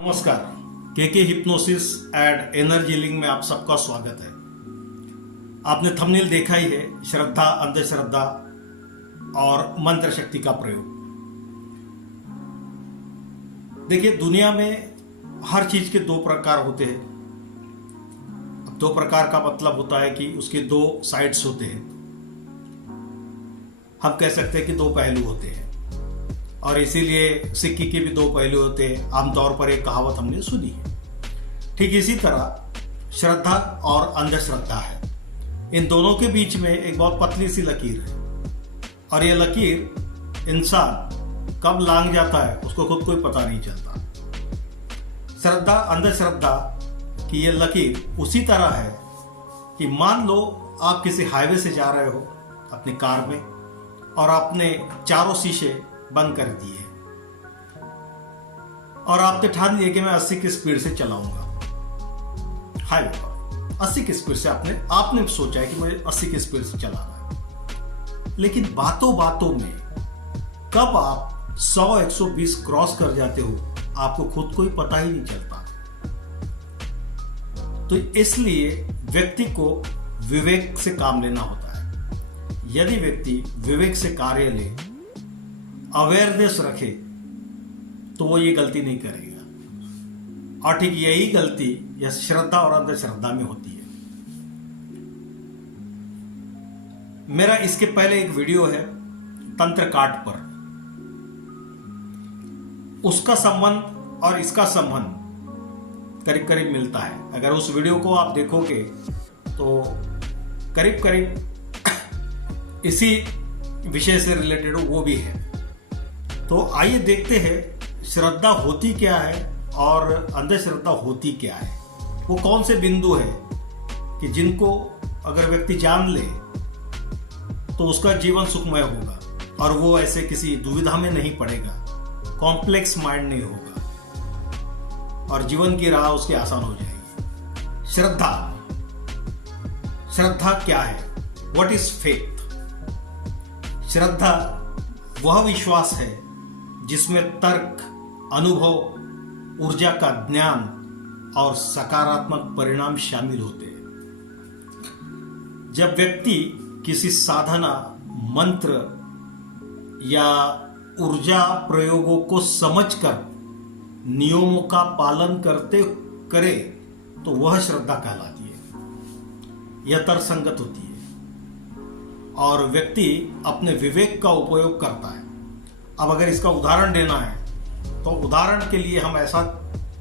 नमस्कार, के hypnosis and energy link में आप सबका स्वागत है। आपने थंबनेल देखा ही है, श्रद्धा, अंधश्रद्धा और मंत्र शक्ति का प्रयोग। देखिए, दुनिया में हर चीज के दो प्रकार होते हैं। अब दो प्रकार का मतलब होता है कि उसके दो साइड्स होते हैं। हम कह सकते हैं कि दो पहलू होते हैं, और इसीलिए सिक्के के भी दो पहलू होते हैं। आमतौर पर एक कहावत हमने सुनी है। ठीक इसी तरह श्रद्धा और अंधश्रद्धा है। इन दोनों के बीच में एक बहुत पतली सी लकीर है, और यह लकीर इंसान कब लांघ जाता है उसको खुद कोई पता नहीं चलता। श्रद्धा अंधश्रद्धा की यह लकीर उसी तरह है कि मान लो आप किसी हाईवे से जा रहे हो अपनी कार में, और आपने चारों शीशे बंद कर दिए और आपने ठान लिया कि मैं 80 की स्पीड से चलाऊंगा। हाईवे पर 80 की स्पीड से आपने सोचा है कि मुझे 80 की स्पीड से चलाना है। लेकिन बातों बातों में कब आप 100-120 क्रॉस कर जाते हो आपको खुद को ही पता ही नहीं चलता। तो इसलिए व्यक्ति को विवेक से काम लेना होता है। यदि व्यक्ति विवेक से कार्य ले, अवेयरनेस रखे, तो वो ये गलती नहीं करेगा। और ठीक यही गलती या श्रद्धा और अंधश्रद्धा में होती है। मेरा इसके पहले एक वीडियो है तंत्र काट पर। उसका संबंध और इसका संबंध करीब करीब मिलता है। अगर उस वीडियो को आप देखोगे तो करीब करीब इसी विषय से रिलेटेड वो भी है। तो आइए देखते हैं श्रद्धा होती क्या है और अंधश्रद्धा होती क्या है। वो कौन से बिंदु है कि जिनको अगर व्यक्ति जान ले तो उसका जीवन सुखमय होगा, और वो ऐसे किसी दुविधा में नहीं पड़ेगा, कॉम्प्लेक्स माइंड नहीं होगा, और जीवन की राह उसकी आसान हो जाएगी। श्रद्धा क्या है? What is faith? श्रद्धा वह विश्वास है जिसमें तर्क, अनुभव, ऊर्जा का ज्ञान और सकारात्मक परिणाम शामिल होते हैं। जब व्यक्ति किसी साधना, मंत्र या ऊर्जा प्रयोगों को समझकर नियमों का पालन करे तो वह श्रद्धा कहलाती है। यह तर्कसंगत होती है और व्यक्ति अपने विवेक का उपयोग करता है। अब अगर इसका उदाहरण देना है तो उदाहरण के लिए हम ऐसा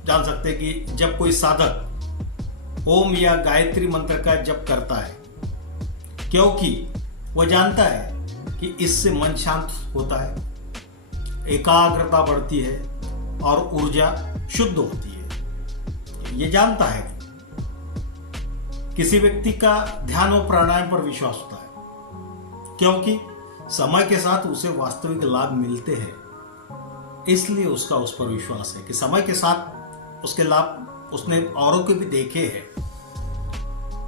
जान सकते हैं कि जब कोई साधक ओम या गायत्री मंत्र का जप करता है, क्योंकि वह जानता है कि इससे मन शांत होता है, एकाग्रता बढ़ती है और ऊर्जा शुद्ध होती है। ये जानता है। किसी व्यक्ति का ध्यान और प्राणायाम पर विश्वास होता है, क्योंकि समय के साथ उसे वास्तविक लाभ मिलते हैं। इसलिए उसका उस पर विश्वास है कि समय के साथ उसके लाभ उसने औरों के भी देखे हैं,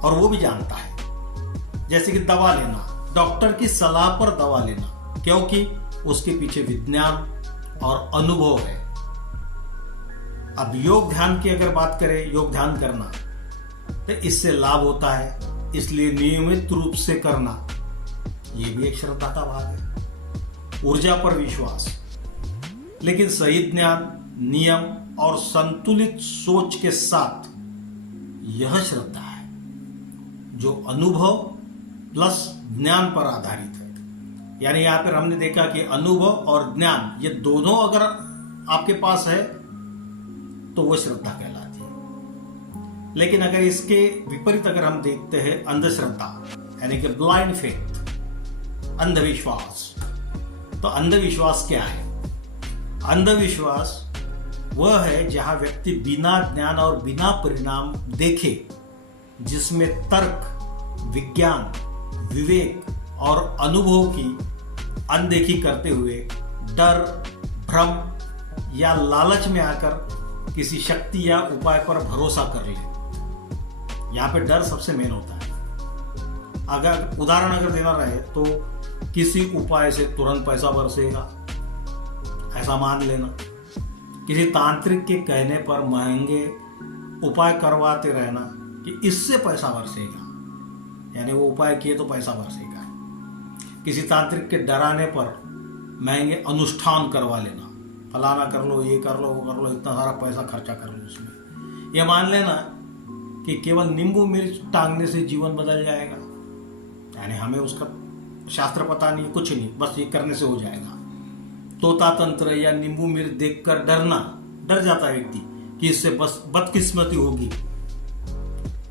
और वो भी जानता है। जैसे कि दवा लेना, डॉक्टर की सलाह पर दवा लेना, क्योंकि उसके पीछे विज्ञान और अनुभव है। अब योग ध्यान की अगर बात करें, योग ध्यान करना, तो इससे लाभ होता है, इसलिए नियमित रूप से करना ये भी एक श्रद्धा का भाग है। ऊर्जा पर विश्वास, लेकिन सही ज्ञान, नियम और संतुलित सोच के साथ यह श्रद्धा है जो अनुभव प्लस ज्ञान पर आधारित है। यानी यहां पर हमने देखा कि अनुभव और ज्ञान ये दोनों अगर आपके पास है तो वह श्रद्धा कहलाती है। लेकिन अगर इसके विपरीत अगर हम देखते हैं अंधश्रद्धा, यानी कि ब्लाइंड फेथ, अंधविश्वास, तो अंधविश्वास क्या है? अंधविश्वास वह है जहां व्यक्ति बिना ज्ञान और बिना परिणाम देखे, जिसमें तर्क, विज्ञान, विवेक और अनुभव की अनदेखी करते हुए डर, भ्रम या लालच में आकर किसी शक्ति या उपाय पर भरोसा कर ले। यहां पे डर सबसे मेन होता है। अगर उदाहरण देना रहे तो किसी उपाय से तुरंत पैसा बरसेगा ऐसा मान लेना, किसी तांत्रिक के कहने पर महंगे उपाय करवाते रहना कि इससे पैसा बरसेगा, यानी वो उपाय किए तो पैसा बरसेगा। किसी तांत्रिक के डराने पर महंगे अनुष्ठान करवा लेना, फलाना कर लो, ये कर लो, वो कर लो, इतना सारा पैसा खर्चा कर लो उसमें। ये मान लेना कि केवल नींबू मिर्च टांगने से जीवन बदल जाएगा, यानी हमें उसका शास्त्र पता नहीं, कुछ नहीं, बस ये करने से हो जाएगा। तोता तंत्र या नींबू मिर्च देखकर डर जाता है व्यक्ति कि इससे बस बदकिस्मती होगी।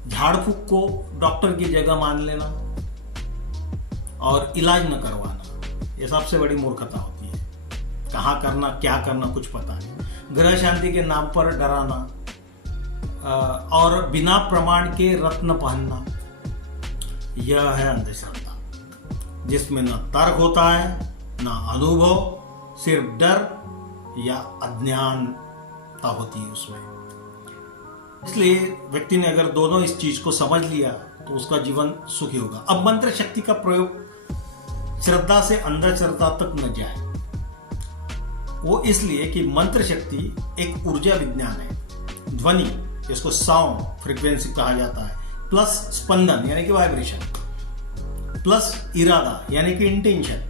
झाड़ फूक को डॉक्टर की जगह मान लेना और इलाज न करवाना, ये सबसे बड़ी मूर्खता होती है। कहाँ करना, क्या करना, कुछ पता नहीं। ग्रह शांति के नाम पर डराना और बिना प्रमाण के रत्न पहनना, यह है अंधश्रद्धा, जिसमें न तर्क होता है न अनुभव, सिर्फ डर या अज्ञानता होती है उसमें। इसलिए व्यक्ति ने अगर दोनों इस चीज को समझ लिया तो उसका जीवन सुखी होगा। अब मंत्र शक्ति का प्रयोग श्रद्धा से अंधश्रद्धा तक न जाए, वो इसलिए कि मंत्र शक्ति एक ऊर्जा विज्ञान है। ध्वनि, इसको साउंड फ्रीक्वेंसी कहा जाता है, प्लस स्पंदन यानी कि वाइब्रेशन, प्लस इरादा यानी कि इंटेंशन।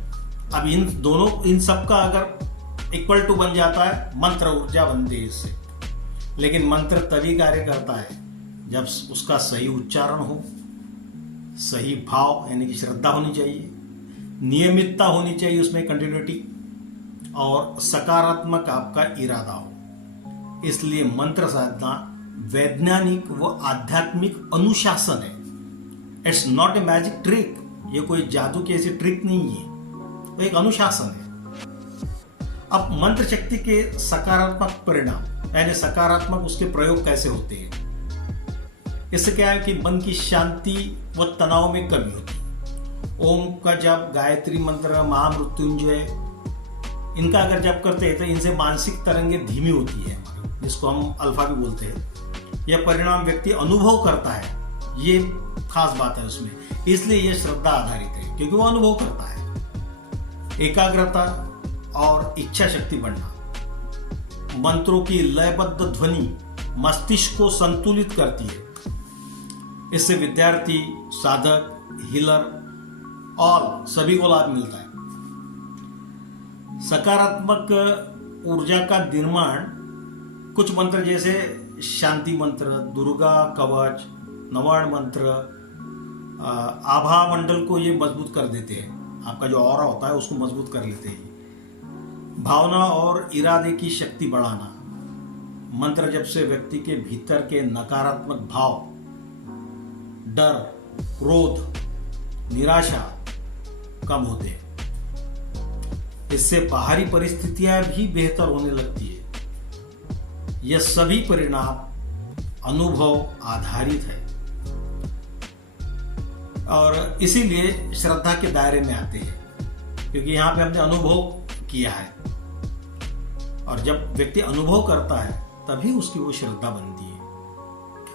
अब इन सब का अगर इक्वल टू बन जाता है, मंत्र ऊर्जा बनती है इससे। लेकिन मंत्र तभी कार्य करता है जब उसका सही उच्चारण हो, सही भाव यानी कि श्रद्धा होनी चाहिए, नियमितता होनी चाहिए उसमें, कंटिन्यूटी, और सकारात्मक आपका इरादा हो। इसलिए मंत्र साधना वैज्ञानिक व आध्यात्मिक अनुशासन है। It's not a magic trick, ये कोई जादू की ऐसी ट्रिक नहीं है, वो एक अनुशासन है। अब मंत्र शक्ति के सकारात्मक परिणाम यानी सकारात्मक उसके प्रयोग कैसे होते हैं? इससे क्या है कि मन की शांति व तनाव में कमी होती है। ओम का जप, गायत्री मंत्र, महामृत्युंजय, इनका अगर जप करते हैं तो इनसे मानसिक तरंगे धीमी होती है, जिसको हम अल्फा भी बोलते हैं। यह परिणाम व्यक्ति अनुभव करता है, ये खास बात है उसमें, इसलिए यह श्रद्धा आधारित है, क्योंकि वो अनुभव करता है। एकाग्रता और इच्छा शक्ति बढ़ना, मंत्रों की लयबद्ध ध्वनि मस्तिष्क को संतुलित करती है। इससे विद्यार्थी, साधक, हीलर और सभी को लाभ मिलता है। सकारात्मक ऊर्जा का निर्माण कुछ मंत्र जैसे शांति मंत्र, दुर्गा कवच, नवाण मंत्र, आभा मंडल को ये मजबूत कर देते हैं। आपका जो ऑरा होता है उसको मजबूत कर लेते हैं। भावना और इरादे की शक्ति बढ़ाना, मंत्र जप से व्यक्ति के भीतर के नकारात्मक भाव, डर, क्रोध, निराशा कम होते हैं। इससे बाहरी परिस्थितियां भी बेहतर होने लगती है। यह सभी परिणाम अनुभव आधारित है और इसीलिए श्रद्धा के दायरे में आते हैं, क्योंकि यहां पे हमने अनुभव किया है। और जब व्यक्ति अनुभव करता है तभी उसकी वो श्रद्धा बनती है,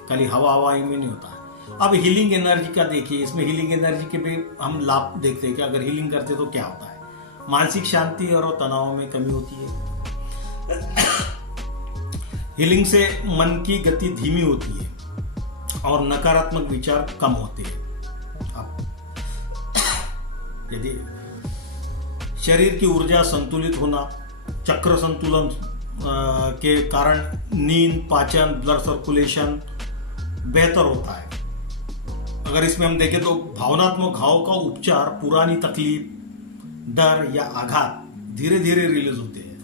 खाली हवा में नहीं होता है। अब हीलिंग एनर्जी का देखिए, इसमें हीलिंग एनर्जी के भी हम लाभ देखते हैं कि अगर हीलिंग करते तो क्या होता है। मानसिक शांति और तनाव में कमी होती है। हीलिंग से मन की गति धीमी होती है और नकारात्मक विचार कम होते हैं। यदि शरीर की ऊर्जा संतुलित होना, चक्र संतुलन के कारण नींद, पाचन, ब्लड सर्कुलेशन बेहतर होता है। अगर इसमें हम देखें तो भावनात्मक घाव का उपचार, पुरानी तकलीफ, डर या आघात धीरे धीरे रिलीज होते हैं।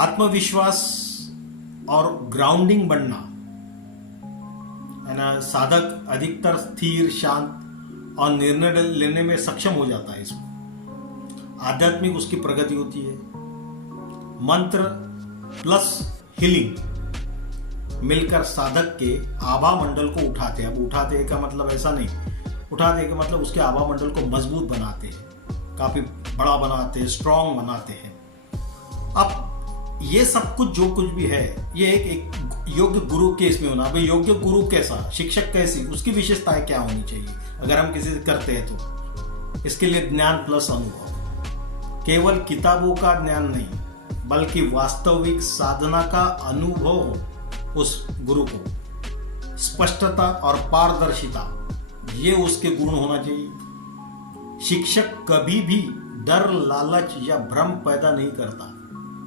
आत्मविश्वास और ग्राउंडिंग बढ़ना है ना, साधक अधिकतर स्थिर, शांत और निर्णय लेने में सक्षम हो जाता है। इसमें आध्यात्मिक उसकी प्रगति होती है। मंत्र प्लस हीलिंग मिलकर साधक के आभा मंडल को उठाते हैं। अब उठाते हैं का मतलब ऐसा नहीं, उठाते हैं का मतलब उसके आभा मंडल को मजबूत बनाते हैं, काफी बड़ा बनाते हैं, स्ट्रांग बनाते हैं। अब ये सब कुछ जो कुछ भी है, ये एक योग्य गुरु के इसमें होना। भाई योग्य गुरु कैसा, शिक्षक कैसी, उसकी विशेषताएं क्या होनी चाहिए अगर हम किसी से करते हैं तो। इसके लिए ज्ञान प्लस अनुभव, केवल किताबों का ज्ञान नहीं, बल्कि वास्तविक साधना का अनुभव हो उस गुरु को। स्पष्टता और पारदर्शिता, ये उसके गुण होना चाहिए। शिक्षक कभी भी डर, लालच या भ्रम पैदा नहीं करता।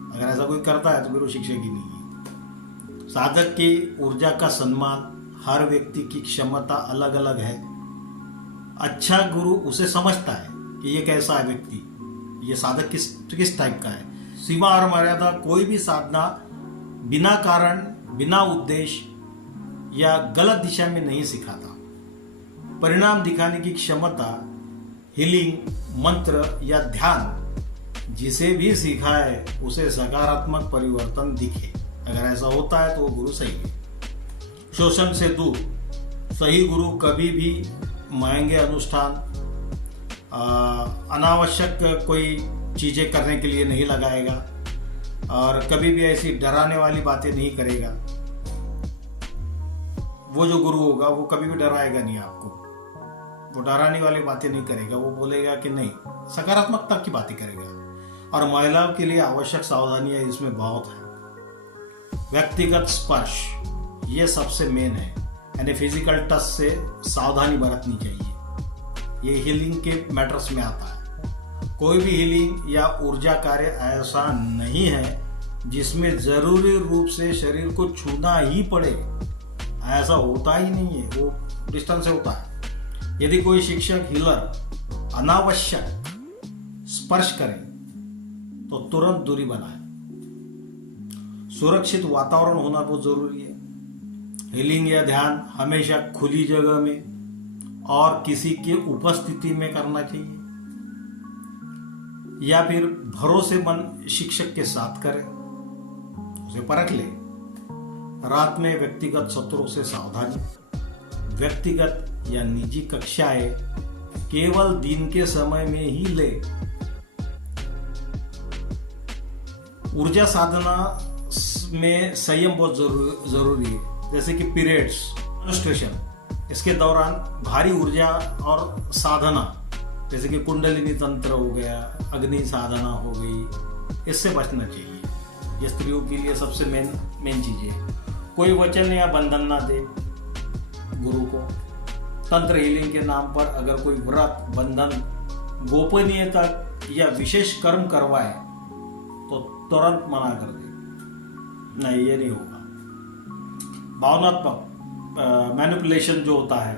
अगर ऐसा कोई करता है तो फिर वो शिक्षक ही नहीं है। साधक की ऊर्जा का सम्मान, हर व्यक्ति की क्षमता अलग अलग है। अच्छा गुरु उसे समझता है कि ये कैसा है व्यक्ति, ये साधक किस टाइप का है। सीमा और मर्यादा, कोई भी साधना बिना कारण, बिना उद्देश्य या गलत दिशा में नहीं सिखाता। परिणाम दिखाने की क्षमता, हीलिंग, मंत्र या ध्यान जिसे भी सीखा है उसे सकारात्मक परिवर्तन दिखे। अगर ऐसा होता है तो वो गुरु सही है। शोषण से दूर, सही गुरु कभी भी महंगे अनुष्ठान, अनावश्यक कोई चीजें करने के लिए नहीं लगाएगा और कभी भी ऐसी डराने वाली बातें नहीं करेगा। वो जो गुरु होगा वो कभी भी डराएगा नहीं आपको, वो डराने वाली बातें नहीं करेगा। वो बोलेगा कि नहीं, सकारात्मकता की बातें करेगा। और महिलाओं के लिए आवश्यक सावधानियां इसमें बहुत है। व्यक्तिगत स्पर्श, ये सबसे मेन है, यानी फिजिकल टच से सावधानी बरतनी चाहिए। ये हीलिंग के मैटर्स में आता है। कोई भी हीलिंग या ऊर्जा कार्य ऐसा नहीं है जिसमें जरूरी रूप से शरीर को छूना ही पड़े। ऐसा होता ही नहीं है, वो डिस्टेंस से होता है। यदि कोई शिक्षक, हीलर अनावश्यक स्पर्श करे तो तुरंत दूरी बनाए। सुरक्षित वातावरण होना बहुत जरूरी है। हीलिंग या ध्यान हमेशा खुली जगह में और किसी की उपस्थिति में करना चाहिए, या फिर भरोसेमंद शिक्षक के साथ करें, उसे परख ले। रात में व्यक्तिगत सत्रों से सावधानी। व्यक्तिगत या निजी कक्षाएं केवल दिन के समय में ही ले। ऊर्जा साधना में संयम बहुत जरूरी है। जैसे कि पीरियड्स, मेंस्ट्रुएशन, इसके दौरान भारी ऊर्जा और साधना जैसे कि कुंडलिनी तंत्र हो गया, अग्नि साधना हो गई, इससे बचना चाहिए। ये स्त्रियों के लिए सबसे मेन चीज है। कोई वचन या बंधन ना दे गुरु को। तंत्र हीलिंग के नाम पर अगर कोई व्रत, बंधन, गोपनीयता या विशेष कर्म करवाए तो तुरंत मना कर दे, नहीं ये नहीं होगा। भावनात्मक मैनिपुलेशन जो होता है,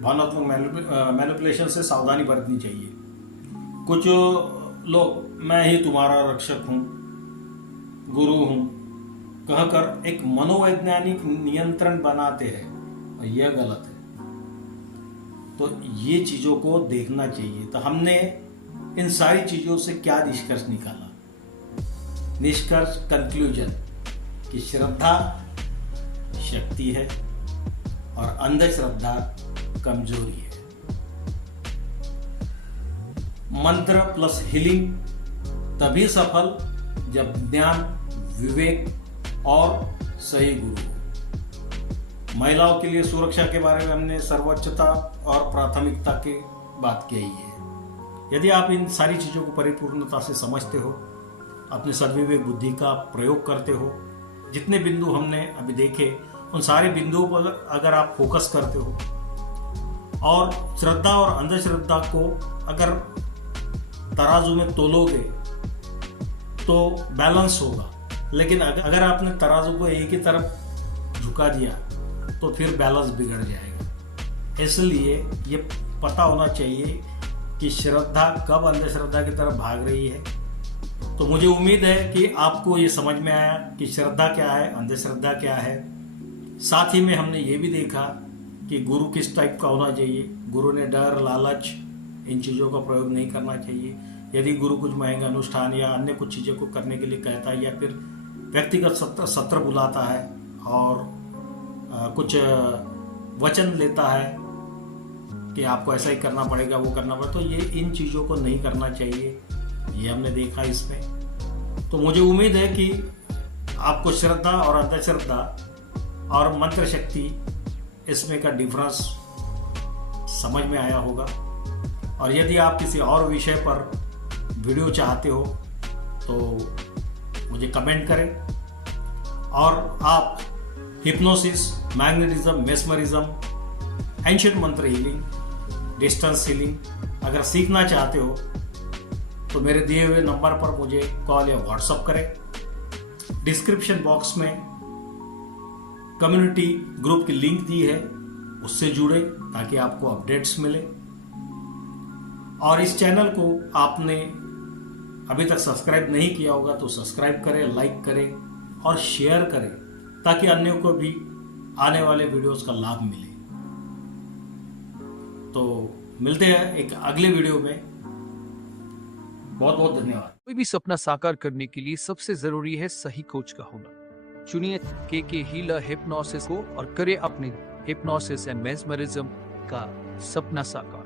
भावनात्मक मैनिपुलेशन से सावधानी बरतनी चाहिए। कुछ लोग मैं ही तुम्हारा रक्षक हूँ, गुरु हूँ कहकर एक मनोवैज्ञानिक नियंत्रण बनाते हैं, और यह गलत है। तो ये चीज़ों को देखना चाहिए। तो हमने इन सारी चीज़ों से क्या निष्कर्ष निकाला? निष्कर्ष, कंक्लूजन, कि श्रद्धा शक्ति है और अंधश्रद्धा कमजोरी है। मंत्र प्लस हीलिंग तभी सफल जब ज्ञान, विवेक और सही गुरु हो। महिलाओं के लिए सुरक्षा के बारे में हमने सर्वोच्चता और प्राथमिकता की बात की है। यदि आप इन सारी चीज़ों को परिपूर्णता से समझते हो, अपने सद्विवेक बुद्धि का प्रयोग करते हो, जितने बिंदु हमने अभी देखे उन सारे बिंदुओं पर अगर आप फोकस करते हो और श्रद्धा और अंधश्रद्धा को अगर तराजू में तोलोगे तो बैलेंस होगा। लेकिन अगर आपने तराजू को एक ही तरफ झुका दिया तो फिर बैलेंस बिगड़ जाएगा। इसलिए ये पता होना चाहिए कि श्रद्धा कब अंधश्रद्धा की तरफ भाग रही है। तो मुझे उम्मीद है कि आपको ये समझ में आया कि श्रद्धा क्या है, अंधश्रद्धा क्या है। साथ ही में हमने ये भी देखा कि गुरु किस टाइप का होना चाहिए। गुरु ने डर, लालच, इन चीज़ों का प्रयोग नहीं करना चाहिए। यदि गुरु कुछ महंगा अनुष्ठान या अन्य कुछ चीज़ों को करने के लिए कहता है या फिर व्यक्तिगत सत्र बुलाता है और कुछ वचन लेता है कि आपको ऐसा ही करना पड़ेगा, वो करना पड़ेगा, तो ये इन चीज़ों को नहीं करना चाहिए। ये हमने देखा इसमें। तो मुझे उम्मीद है कि आपको श्रद्धा और अंधश्रद्धा और मंत्र शक्ति इसमें का डिफरेंस समझ में आया होगा। और यदि आप किसी और विषय पर वीडियो चाहते हो तो मुझे कमेंट करें। और आप हिप्नोसिस, मैग्नेटिज्म, मेस्मरिज्म, एंशिएंट मंत्र हीलिंग, डिस्टेंस हीलिंग अगर सीखना चाहते हो तो मेरे दिए हुए नंबर पर मुझे कॉल या व्हाट्सएप करें। डिस्क्रिप्शन बॉक्स में कम्युनिटी ग्रुप की लिंक दी है, उससे जुड़े ताकि आपको अपडेट्स मिले। और इस चैनल को आपने अभी तक सब्सक्राइब नहीं किया होगा तो सब्सक्राइब करें, लाइक करें और शेयर करें ताकि अन्यों को भी आने वाले वीडियोस का लाभ मिले। तो मिलते हैं एक अगले वीडियो में। बहुत बहुत धन्यवाद। कोई भी सपना साकार करने के लिए सबसे जरूरी है सही कोच का होना। चुनिए के हीलर हिप्नोसिस को और करें अपने हिप्नोसिस एंड मेस्मरिज्म का सपना साकार।